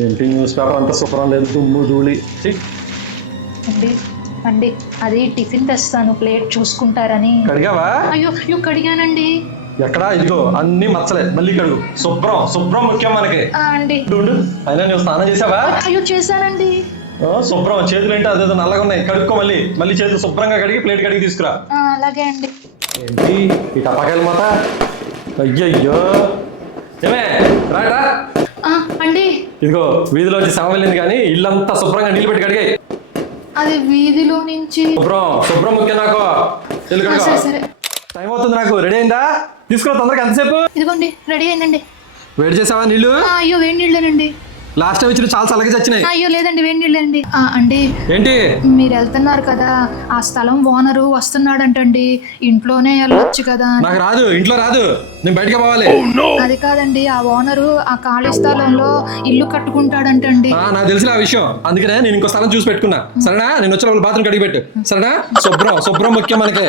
ఏంటి news paper అంతా శుభ్రం లేదు, దుమ్ము ధూళి. అండి అండి అది టిఫిన్ తెస్తాను, ప్లేట్ చూసుకుంటారని. కడిగావా? అయ్యో అయ్యో కడిగానండి. ఎక్కడా? ఇదిగో అన్ని మచ్చలే, మళ్ళీ కడుగు. శుభ్రం శుభ్రం ముఖ్యం మనకి. అండి ఉండు. అయినా నువ్వు స్నానం చేసావా? అయ్యో చేశానండి. శుభ్రం. చేతులు ఏంటి అదేదో నల్లగా ఉన్నాయి, కడుక్కో. మళ్ళీ చేతులు శుభ్రంగా కడిగి ప్లేట్ కడిగి తీసుకురా. అలాగే అండి. ఏంటి ఈ టపాకాయలు మాట? అయ్యయ్యో. ఏమే రాటా. అండి ఇదిగో వీధిలో వచ్చి శవం వెళ్ళింది, కానీ ఇల్లంతా శుభ్రంగా నీళ్ళు పెట్టి కడిగాయి. అది వీధిలో నుంచి. శుభ్రం శుభ్రం ముఖ్యం నాకు. సరే సరే. టైం అవుతుంది నాకు. రెడీ అయిందా? తీసుకో తొందరగా. ఎంతసేపు? ఇదిగోండి రెడీ అయిందండి. వేడి చేసావా నీళ్ళు? అయ్యో వేడి నీళ్ళేనండి. లాస్ట్ టైం ఇచ్చిన చాలా చల్లగా చచ్చినాయి. అయ్యో లేదండి వేడి నీళ్ళండి. అండి ఏంటి మీరు వెళ్తున్నారు కదా, ఆ స్థలం ఓనరు వస్తున్నాడంటండి, ఇంట్లోనే వెళ్ళొచ్చు కదా. నాకు రాదు, ఇంట్లో రాదు, నేను బయటకే పోవాలి. అది కాదండి, ఆ ఓనరు ఆ ఖాళీ స్థలంలో ఇల్లు కట్టుకుంటాడంటండి. నాకు తెలిసిన ఆ విషయం, అందుకనే నేను ఇంకో స్థలం చూసి పెట్టుకున్నా. సరేనా? నేను వచ్చిన బాత్రూమ్ కడిగి పెట్టు. సరేనా? శుభ్రం శుభ్రం ముఖ్యం మనకి.